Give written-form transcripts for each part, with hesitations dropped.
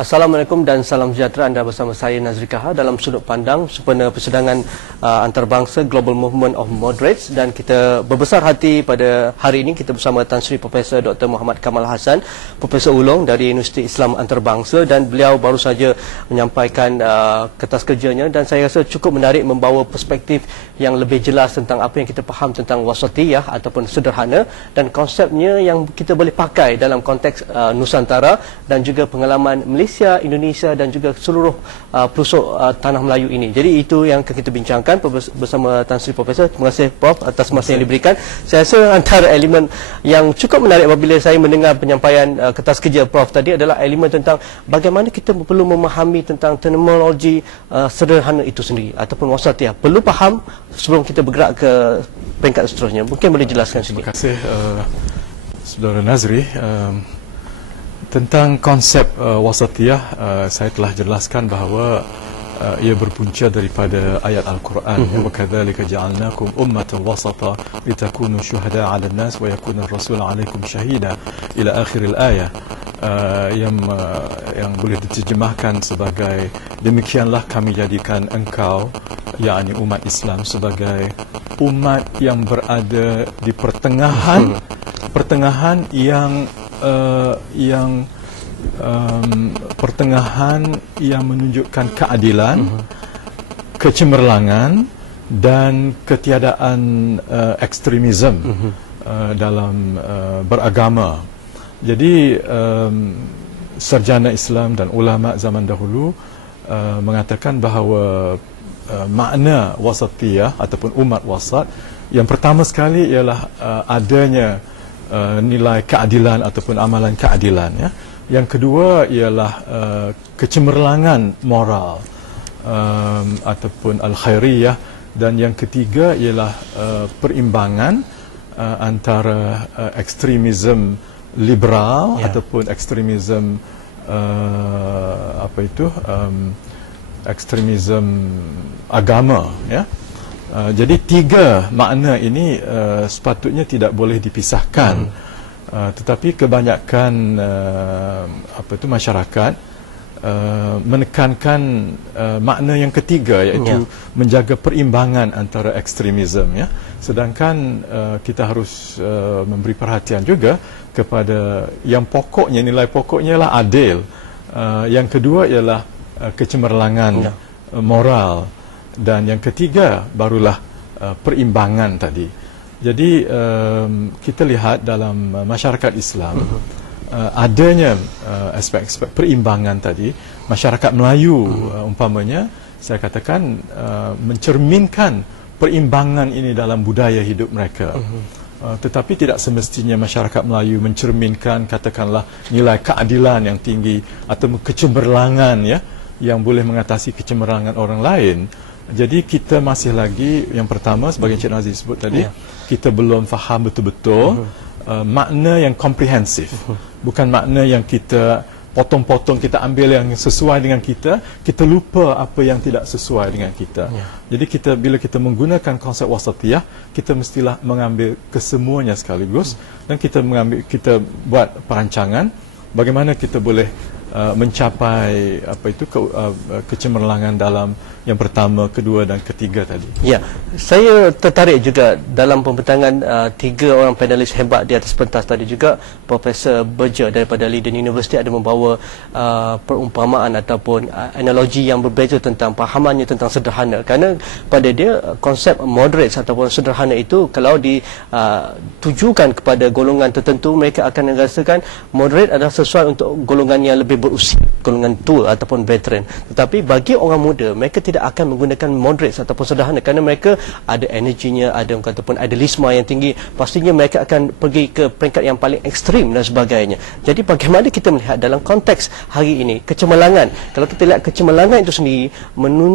Assalamualaikum dan salam sejahtera. Anda bersama saya Nazri Kahar dalam sudut pandang sempena persidangan antarabangsa Global Movement of Moderates, dan kita berbesar hati pada hari ini kita bersama Tan Sri Profesor Dr. Muhammad Kamal Hassan, Profesor Ulung dari Universiti Islam Antarabangsa, dan beliau baru saja menyampaikan kertas kerjanya, dan saya rasa cukup menarik membawa perspektif yang lebih jelas tentang apa yang kita faham tentang wasatiyah ataupun sederhana, dan konsepnya yang kita boleh pakai dalam konteks Nusantara dan juga pengalaman Malaysia, Indonesia dan juga seluruh pelosok tanah Melayu ini. Jadi itu yang akan kita bincangkan bersama Tan Sri Profesor. Terima kasih Prof atas masa yang diberikan. Saya rasa antara elemen yang cukup menarik apabila saya mendengar penyampaian kertas kerja Prof tadi adalah elemen tentang bagaimana kita perlu memahami tentang terminologi sederhana itu sendiri ataupun wasatiyah. Perlu faham sebelum kita bergerak ke peringkat seterusnya. Mungkin boleh jelaskan sedikit. Terima kasih Saudara Nazri. Tentang konsep wasatiyah, saya telah jelaskan bahawa ia berpunca daripada ayat Al-Quran, wa kadzalika ja'alnakum ummatan wasata litakunu syuhada'a 'alan nas wa yakuna ar-rasul 'alaikum syahida ila akhir al-ayah, yang boleh diterjemahkan sebagai demikianlah kami jadikan engkau, yakni umat Islam, sebagai umat yang berada di pertengahan pertengahan yang menunjukkan keadilan, kecemerlangan dan ketiadaan ekstremisme dalam beragama. Jadi sarjana Islam dan ulama zaman dahulu mengatakan bahawa makna wasatiyah ataupun umat wasat yang pertama sekali ialah adanya nilai keadilan ataupun amalan keadilan, ya. Yang kedua ialah kecemerlangan moral ataupun al-khairiyah, dan yang ketiga ialah perimbangan antara ekstremisme liberal ataupun ekstremisme ekstremisme agama, ya. Jadi tiga makna ini sepatutnya tidak boleh dipisahkan, tetapi kebanyakan masyarakat menekankan makna yang ketiga, iaitu menjaga perimbangan antara ekstremisme, ya. Sedangkan kita harus memberi perhatian juga kepada yang pokoknya, nilai pokoknya ialah adil, yang kedua ialah kecemerlangan moral, dan yang ketiga barulah perimbangan tadi. Jadi kita lihat dalam masyarakat Islam adanya aspek-aspek perimbangan tadi. Masyarakat Melayu umpamanya, saya katakan mencerminkan perimbangan ini dalam budaya hidup mereka. Tetapi tidak semestinya masyarakat Melayu mencerminkan katakanlah nilai keadilan yang tinggi atau kecemerlangan, ya, yang boleh mengatasi kecemerlangan orang lain. Jadi kita masih lagi, yang pertama sebagai Encik Nazri sebut tadi, kita belum faham betul-betul makna yang komprehensif. Bukan makna yang kita potong-potong, kita ambil yang sesuai dengan kita lupa apa yang tidak sesuai dengan kita. Jadi bila kita menggunakan konsep wasatiyah, kita mestilah mengambil kesemuanya sekaligus, dan kita buat perancangan bagaimana kita boleh mencapai kecemerlangan dalam yang pertama, kedua dan ketiga tadi. Ya, saya tertarik juga dalam pembentangan tiga orang panelis hebat di atas pentas tadi juga. Profesor Berger daripada Leiden University ada membawa perumpamaan ataupun analogi yang berbeza tentang pahamannya tentang sederhana. Kerana pada dia konsep moderate ataupun sederhana itu kalau ditujukan kepada golongan tertentu, mereka akan merasakan moderate adalah sesuai untuk golongan yang lebih berusia, golongan tua ataupun veteran. Tetapi bagi orang muda, mereka tidak akan menggunakan moderate ataupun sederhana kerana mereka ada energinya, ada ataupun idealisme yang tinggi. Pastinya mereka akan pergi ke peringkat yang paling ekstrim dan sebagainya. Jadi bagaimana kita melihat dalam konteks hari ini kecemerlangan? Kalau kita lihat kecemerlangan itu sendiri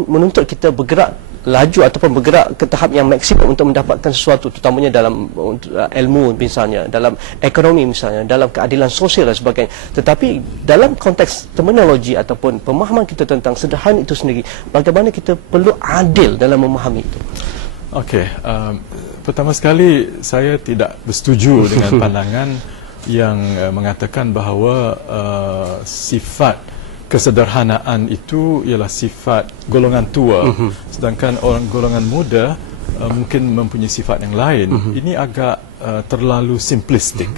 menuntut kita bergerak laju ataupun bergerak ke tahap yang maksimum untuk mendapatkan sesuatu, terutamanya dalam ilmu misalnya, dalam ekonomi misalnya, dalam keadilan sosial dan sebagainya. Tetapi dalam konteks terminologi ataupun pemahaman kita tentang sederhana itu sendiri, bagaimana kita perlu adil dalam memahami itu? Okey, pertama sekali saya tidak bersetuju dengan pandangan yang mengatakan bahawa sifat kesederhanaan itu ialah sifat golongan tua, sedangkan orang golongan muda mungkin mempunyai sifat yang lain. Ini agak terlalu simplistik.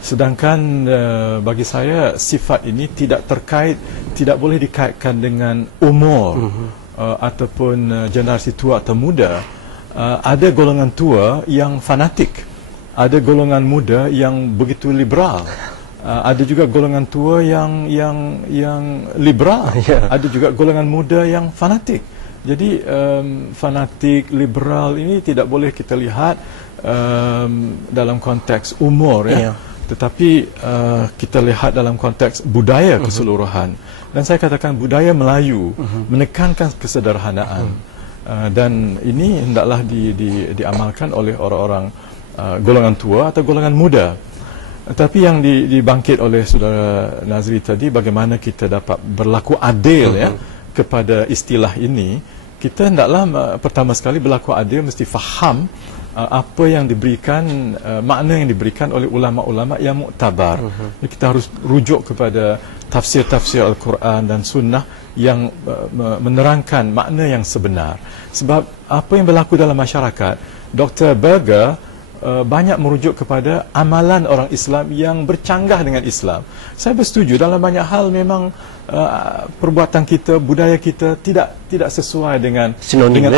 Sedangkan bagi saya sifat ini tidak boleh dikaitkan dengan umur ataupun generasi tua atau muda. Ada golongan tua yang fanatik, ada golongan muda yang begitu liberal, ada juga golongan tua yang liberal, ada juga golongan muda yang fanatik. Jadi fanatik liberal ini tidak boleh kita lihat dalam konteks umur, tetapi kita lihat dalam konteks budaya keseluruhan. Dan saya katakan budaya Melayu menekankan kesederhanaan, dan ini hendaklah diamalkan oleh orang-orang golongan tua atau golongan muda. Tapi yang dibangkit oleh saudara Nazri tadi, bagaimana kita dapat berlaku adil kepada istilah ini. Kita hendaklah pertama sekali berlaku adil mesti faham apa yang diberikan, makna yang diberikan oleh ulama-ulama yang muktabar. Kita harus rujuk kepada tafsir-tafsir Al-Quran dan Sunnah yang menerangkan makna yang sebenar. Sebab apa yang berlaku dalam masyarakat, Dr. Berger banyak merujuk kepada amalan orang Islam yang bercanggah dengan Islam. Saya bersetuju dalam banyak hal memang perbuatan kita, budaya kita tidak sesuai dengan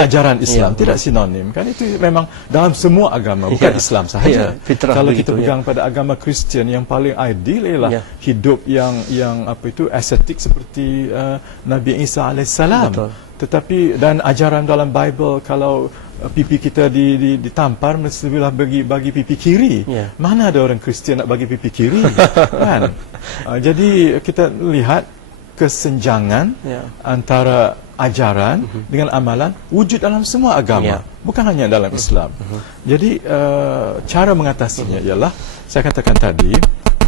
ajaran Islam, tidak sinonim. Kan itu memang dalam semua agama, bukan Islam sahaja. Kalau kita pegang pada agama Kristian, yang paling ideal ialah hidup yang ascetik seperti Nabi Isa alaihissalam. Tetapi dan ajaran dalam Bible, kalau pipi kita ditampar, mestilah bagi pipi kiri. Mana ada orang Kristian nak bagi pipi kiri? Kan? Jadi kita lihat kesenjangan antara ajaran dengan amalan wujud dalam semua agama, bukan hanya dalam Islam. Jadi cara mengatasinya ialah, saya katakan tadi,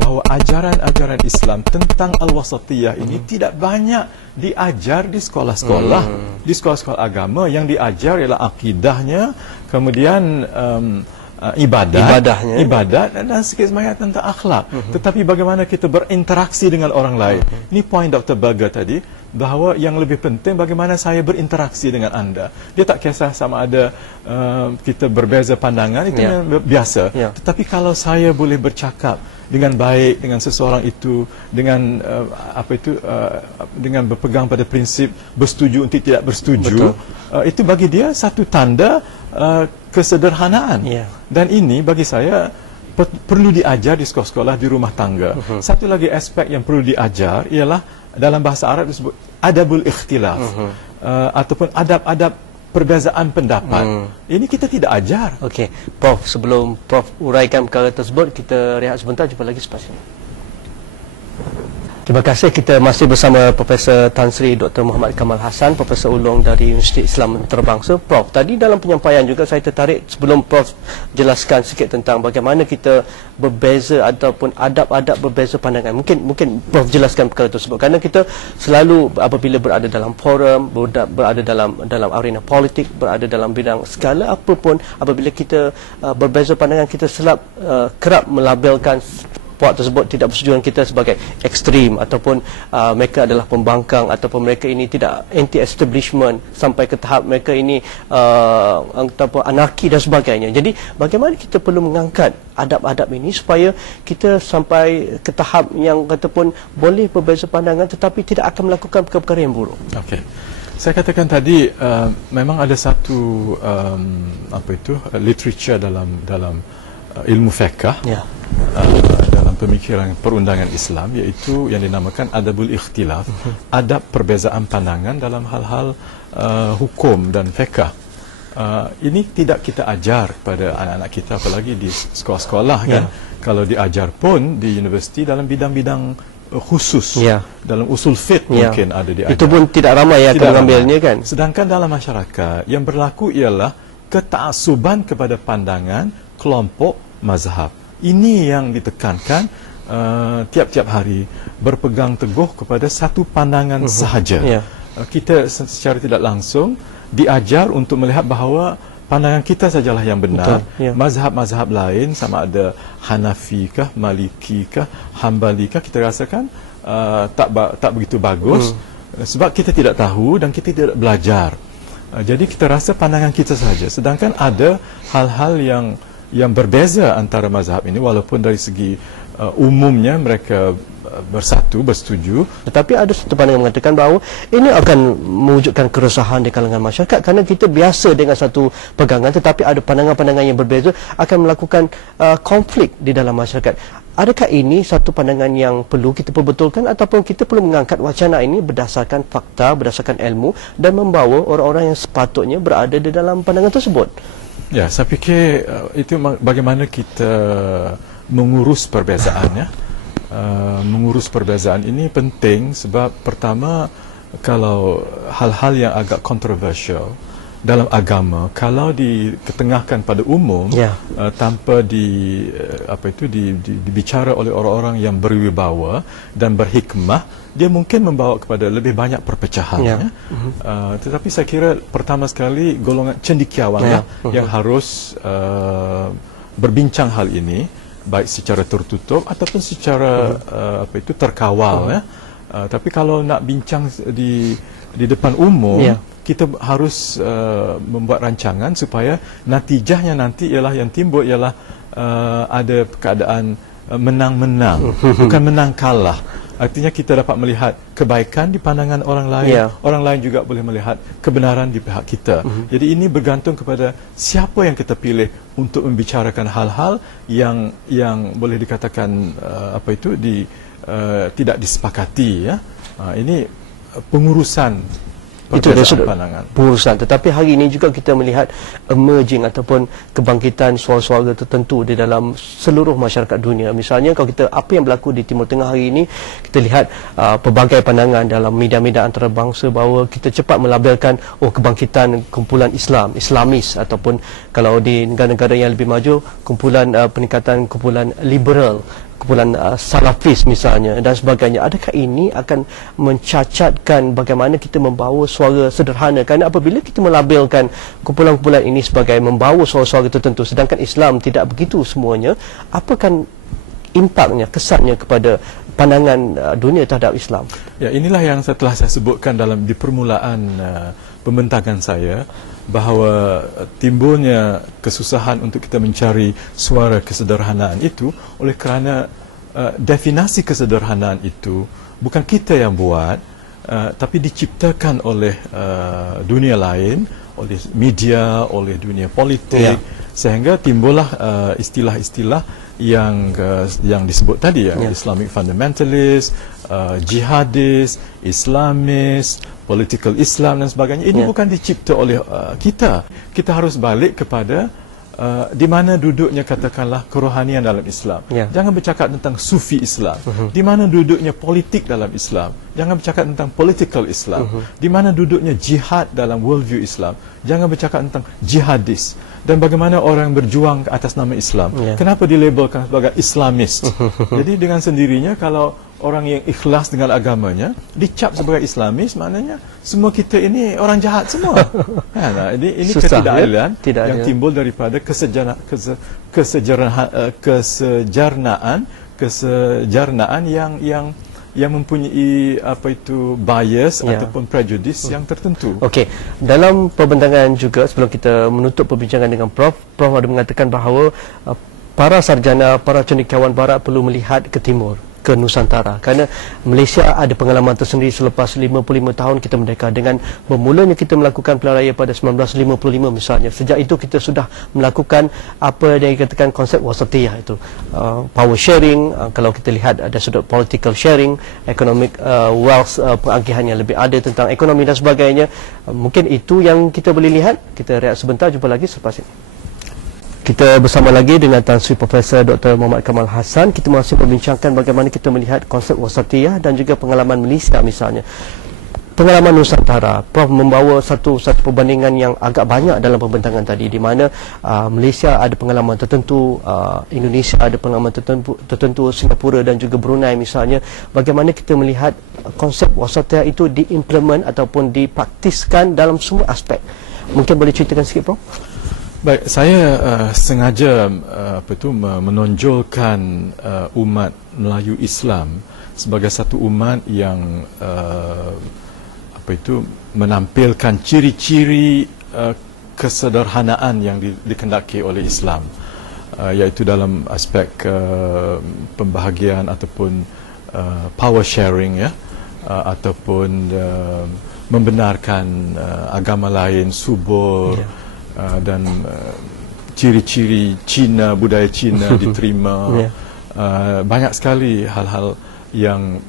bahawa ajaran-ajaran Islam tentang al-wasatiyah ini tidak banyak diajar di sekolah-sekolah, di sekolah-sekolah agama. Yang diajar ialah akidahnya, kemudian ibadat dan sikit sebanyak tentang akhlak. Tetapi bagaimana kita berinteraksi dengan orang lain. Ini poin Dr. Berger tadi, bahawa yang lebih penting bagaimana saya berinteraksi dengan anda. Dia tak kisah sama ada kita berbeza pandangan, itu biasa. Tetapi kalau saya boleh bercakap dengan baik dengan seseorang itu, dengan dengan berpegang pada prinsip bersetuju untuk tidak bersetuju, itu bagi dia satu tanda kesederhanaan. Dan ini bagi saya perlu diajar di sekolah-sekolah, di rumah tangga. Satu lagi aspek yang perlu diajar ialah dalam bahasa Arab disebut adabul ikhtilaf, ataupun adab-adab perbezaan pendapat. Ini kita tidak ajar. Okey, Prof, sebelum Prof uraikan perkara tersebut, kita rehat sebentar, jumpa lagi selepas ini. Terima kasih. Kita masih bersama Profesor Tan Sri Dr. Muhammad Kamal Hassan, Profesor Ulung dari Universiti Islam Antarabangsa. Prof, tadi dalam penyampaian juga saya tertarik, sebelum Prof jelaskan sikit tentang bagaimana kita berbeza ataupun adab-adab berbeza pandangan. Mungkin Prof jelaskan perkara tersebut, kerana kita selalu apabila berada dalam forum, berada dalam arena politik, berada dalam bidang segala apapun, apabila kita berbeza pandangan, kita kerap melabelkan puak tersebut tidak bersetuju dengan kita sebagai ekstrim, ataupun mereka adalah pembangkang, ataupun mereka ini tidak anti-establishment, sampai ke tahap mereka ini anarki dan sebagainya. Jadi bagaimana kita perlu mengangkat adab-adab ini supaya kita sampai ke tahap yang kataupun boleh berbeza pandangan tetapi tidak akan melakukan perkara-perkara yang buruk. Okey. Saya katakan tadi memang ada satu literature dalam ilmu fiqh, dalam pemikiran perundangan Islam, iaitu yang dinamakan adabul ikhtilaf, adab perbezaan pandangan dalam hal-hal hukum dan fiqh. Ini tidak kita ajar kepada anak-anak kita, apalagi di sekolah-sekolah kan. Kalau diajar pun di universiti dalam bidang-bidang khusus, dalam usul fiqh mungkin ada diajar. Itu pun tidak ramai yang akan mengambilnya kan. Sedangkan dalam masyarakat yang berlaku ialah ketaasuban kepada pandangan kelompok mazhab. Ini yang ditekankan tiap-tiap hari, berpegang teguh kepada satu pandangan sahaja. Kita secara tidak langsung diajar untuk melihat bahawa pandangan kita sajalah yang benar. Mazhab-mazhab lain, sama ada Hanafi kah, Maliki kah, Hambali kah, kita rasakan tak begitu bagus, sebab kita tidak tahu dan kita tidak belajar. Jadi kita rasa pandangan kita saja. Sedangkan ada hal-hal yang berbeza antara mazhab ini, walaupun dari segi umumnya mereka bersetuju. Tetapi ada satu pandangan yang mengatakan bahawa ini akan mewujudkan keresahan di kalangan masyarakat kerana kita biasa dengan satu pegangan, tetapi ada pandangan-pandangan yang berbeza akan melakukan konflik di dalam masyarakat. Adakah ini satu pandangan yang perlu kita perbetulkan, ataupun kita perlu mengangkat wacana ini berdasarkan fakta, berdasarkan ilmu, dan membawa orang-orang yang sepatutnya berada di dalam pandangan tersebut? Ya, saya fikir itu bagaimana kita mengurus perbezaannya. Mengurus perbezaan ini penting sebab pertama, kalau hal-hal yang agak kontroversial dalam agama, kalau diketengahkan pada umum, tanpa dibicara oleh orang-orang yang berwibawa dan berhikmah, dia mungkin membawa kepada lebih banyak perpecahan. Tetapi saya kira pertama sekali golongan cendekiawan yang harus berbincang hal ini, baik secara tertutup ataupun secara terkawal. Tapi kalau nak bincang di depan umum, kita harus membuat rancangan supaya natijahnya nanti ialah yang timbul ialah ada keadaan menang-menang, bukan menang kalah. Artinya kita dapat melihat kebaikan di pandangan orang lain, orang lain juga boleh melihat kebenaran di pihak kita. Jadi ini bergantung kepada siapa yang kita pilih untuk membicarakan hal-hal yang boleh dikatakan tidak disepakati. Ini pengurusan. Itu dari sudut pengurusan. Tetapi hari ini juga kita melihat emerging ataupun kebangkitan suara-suara tertentu di dalam seluruh masyarakat dunia. Misalnya kalau kita apa yang berlaku di Timur Tengah hari ini, kita lihat pelbagai pandangan dalam media-media antarabangsa bahawa kita cepat melabelkan kebangkitan kumpulan Islamis, ataupun kalau di negara-negara yang lebih maju kumpulan peningkatan kumpulan liberal, kumpulan salafis misalnya dan sebagainya. Adakah ini akan mencacatkan bagaimana kita membawa suara sederhana? Kerana apabila kita melabelkan kumpulan-kumpulan ini sebagai membawa suara-suara tertentu, sedangkan Islam tidak begitu semuanya, apakah impaknya, kesannya kepada pandangan dunia terhadap Islam? Ya, inilah yang telah saya sebutkan di permulaan pembentangan saya, bahawa timbulnya kesusahan untuk kita mencari suara kesederhanaan itu oleh kerana definisi kesederhanaan itu bukan kita yang buat, tapi diciptakan oleh dunia lain, oleh media, oleh dunia politik, sehingga timbullah istilah-istilah yang disebut tadi, Islamic fundamentalist, jihadis, Islamis, political Islam dan sebagainya. Ini bukan dicipta oleh kita. Kita harus balik kepada di mana duduknya katakanlah kerohanian dalam Islam. Jangan bercakap tentang sufi Islam. Di mana duduknya politik dalam Islam. Jangan bercakap tentang political Islam. Di mana duduknya jihad dalam worldview Islam. Jangan bercakap tentang jihadis. Dan bagaimana orang berjuang atas nama Islam. Kenapa dilabelkan sebagai Islamis? Jadi dengan sendirinya kalau orang yang ikhlas dengan agamanya dicap sebagai Islamis, maknanya semua kita ini orang jahat semua. Ini ketidakadilan yang timbul daripada kesejarnaan yang mempunyai bias ataupun prejudice yang tertentu. Okey, dalam perbincangan juga sebelum kita menutup perbincangan dengan Prof ada mengatakan bahawa para sarjana, para cendekiawan barat perlu melihat ke timur, ke Nusantara, kerana Malaysia ada pengalaman tersendiri selepas 55 tahun kita merdeka. Dengan bermulanya kita melakukan pilihan raya pada 1955 misalnya, sejak itu kita sudah melakukan apa yang dikatakan konsep wasatiyah, itu power sharing. Kalau kita lihat ada sudut political sharing, economic wealth, pengagihan yang lebih ada tentang ekonomi dan sebagainya. Mungkin itu yang kita boleh lihat. Kita rehat sebentar, jumpa lagi selepas ini. Kita bersama lagi dengan Tan Sri Profesor Dr. Muhammad Kamal Hassan. Kita masih membincangkan bagaimana kita melihat konsep wasatiyah dan juga pengalaman Malaysia misalnya. Pengalaman Nusantara, Prof membawa satu perbandingan yang agak banyak dalam pembentangan tadi, di mana Malaysia ada pengalaman tertentu, Indonesia ada pengalaman tertentu, Singapura dan juga Brunei misalnya. Bagaimana kita melihat konsep wasatiyah itu diimplement ataupun dipraktiskan dalam semua aspek. Mungkin boleh ceritakan sikit, Prof? Baik, saya sengaja menonjolkan umat Melayu Islam sebagai satu umat yang menampilkan ciri-ciri kesederhanaan yang dikendaki oleh Islam, iaitu dalam aspek pembahagian ataupun power sharing, ya, ataupun membenarkan agama lain subur, dan ciri-ciri Cina, budaya Cina diterima. Banyak sekali hal-hal yang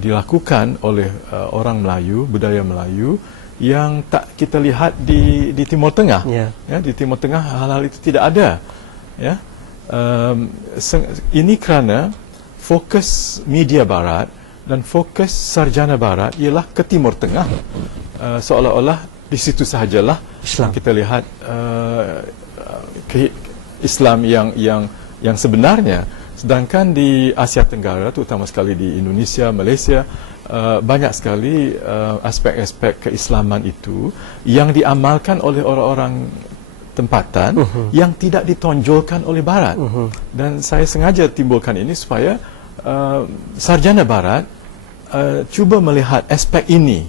dilakukan oleh orang Melayu, budaya Melayu, yang tak kita lihat di Timur Tengah. Ya, di Timur Tengah hal-hal itu tidak ada. Ya, ini kerana fokus media Barat dan fokus sarjana Barat ialah ke Timur Tengah, seolah-olah di situ sahajalah Islam. Kita lihat Islam yang sebenarnya. Sedangkan di Asia Tenggara, terutama sekali di Indonesia, Malaysia, banyak sekali aspek-aspek keislaman itu yang diamalkan oleh orang-orang tempatan yang tidak ditonjolkan oleh Barat. Dan saya sengaja timbulkan ini supaya sarjana Barat cuba melihat aspek ini.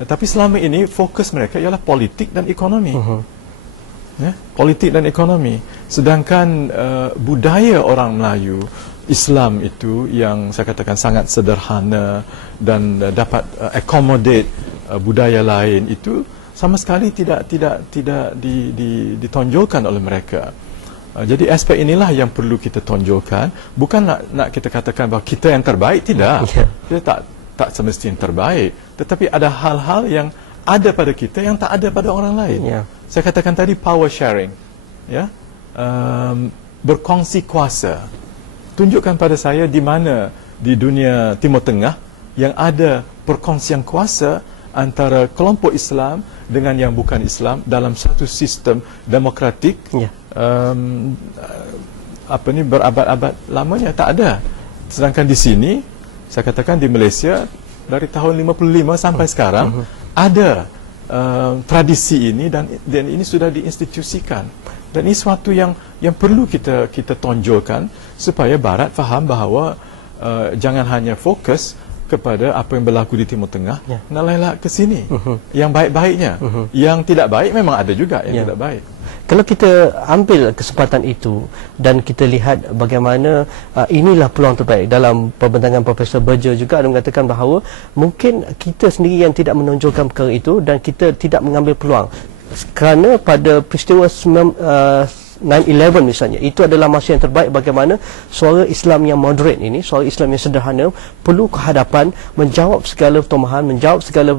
Tapi selama ini fokus mereka ialah politik dan ekonomi. Ya, politik dan ekonomi. Sedangkan budaya orang Melayu, Islam itu yang saya katakan sangat sederhana dan dapat accommodate budaya lain itu sama sekali tidak ditonjolkan oleh mereka. Jadi aspek inilah yang perlu kita tonjolkan. Bukan nak kita katakan bahawa kita yang terbaik, tidak. Kita tak semestinya terbaik, tetapi ada hal-hal yang ada pada kita yang tak ada pada orang lain. Saya katakan tadi power sharing, ya, berkongsi kuasa. Tunjukkan pada saya di mana di dunia Timur Tengah yang ada perkongsian kuasa antara kelompok Islam dengan yang bukan Islam dalam satu sistem demokratik. Berabad-abad lamanya tak ada. Sedangkan di sini, saya katakan di Malaysia dari tahun 55 sampai sekarang ada tradisi ini dan ini sudah diinstitusikan. Dan ini sesuatu yang perlu kita tonjolkan supaya Barat faham bahawa jangan hanya fokus kepada apa yang berlaku di Timur Tengah, nalarlah ke sini. Yang baik-baiknya. Yang tidak baik memang ada juga yang tidak baik. Kalau kita ambil kesempatan itu dan kita lihat bagaimana inilah peluang terbaik, dalam pembentangan Profesor Berger juga ada mengatakan bahawa mungkin kita sendiri yang tidak menonjolkan perkara itu dan kita tidak mengambil peluang. Kerana pada peristiwa 9/11 misalnya, itu adalah masa yang terbaik bagaimana suara Islam yang moderate ini, suara Islam yang sederhana perlu ke hadapan, menjawab segala tomahan, menjawab segala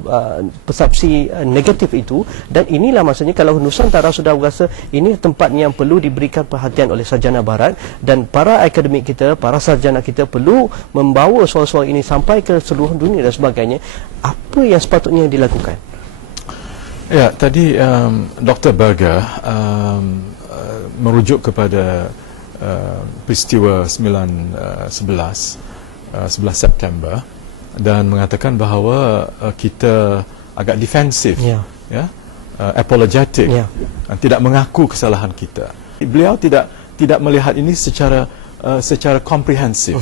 persepsi negatif itu. Dan inilah masanya kalau Nusantara sudah berasa ini tempat yang perlu diberikan perhatian oleh sarjana Barat, dan para akademik kita, para sarjana kita perlu membawa suara-suara ini sampai ke seluruh dunia dan sebagainya. Apa yang sepatutnya dilakukan? Ya, tadi Dr. Berger merujuk kepada peristiwa 11 September dan mengatakan bahawa kita agak defensif, apologetic, tidak mengaku kesalahan kita. Beliau tidak melihat ini secara komprehensif.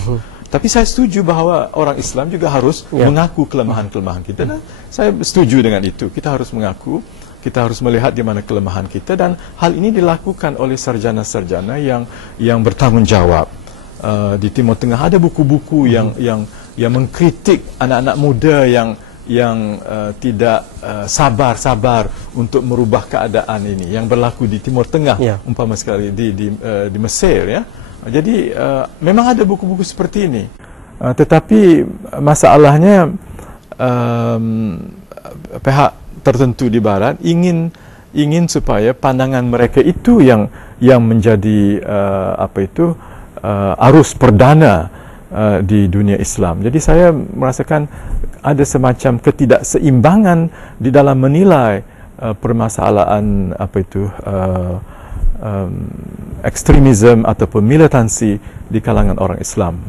Tapi saya setuju bahawa orang Islam juga harus mengaku kelemahan-kelemahan kita. Dan saya setuju dengan itu. Kita harus mengaku, kita harus melihat di mana kelemahan kita, dan hal ini dilakukan oleh sarjana-sarjana yang bertanggungjawab. Di Timur Tengah ada buku-buku yang mengkritik anak-anak muda yang tidak sabar untuk merubah keadaan ini yang berlaku di Timur Tengah, umpama sekali di Mesir, ya. Jadi memang ada buku-buku seperti ini, tetapi masalahnya pihak tertentu di Barat ingin supaya pandangan mereka itu yang menjadi arus perdana di dunia Islam. Jadi saya merasakan ada semacam ketidakseimbangan di dalam menilai permasalahan ekstremisme ataupun militansi di kalangan orang Islam.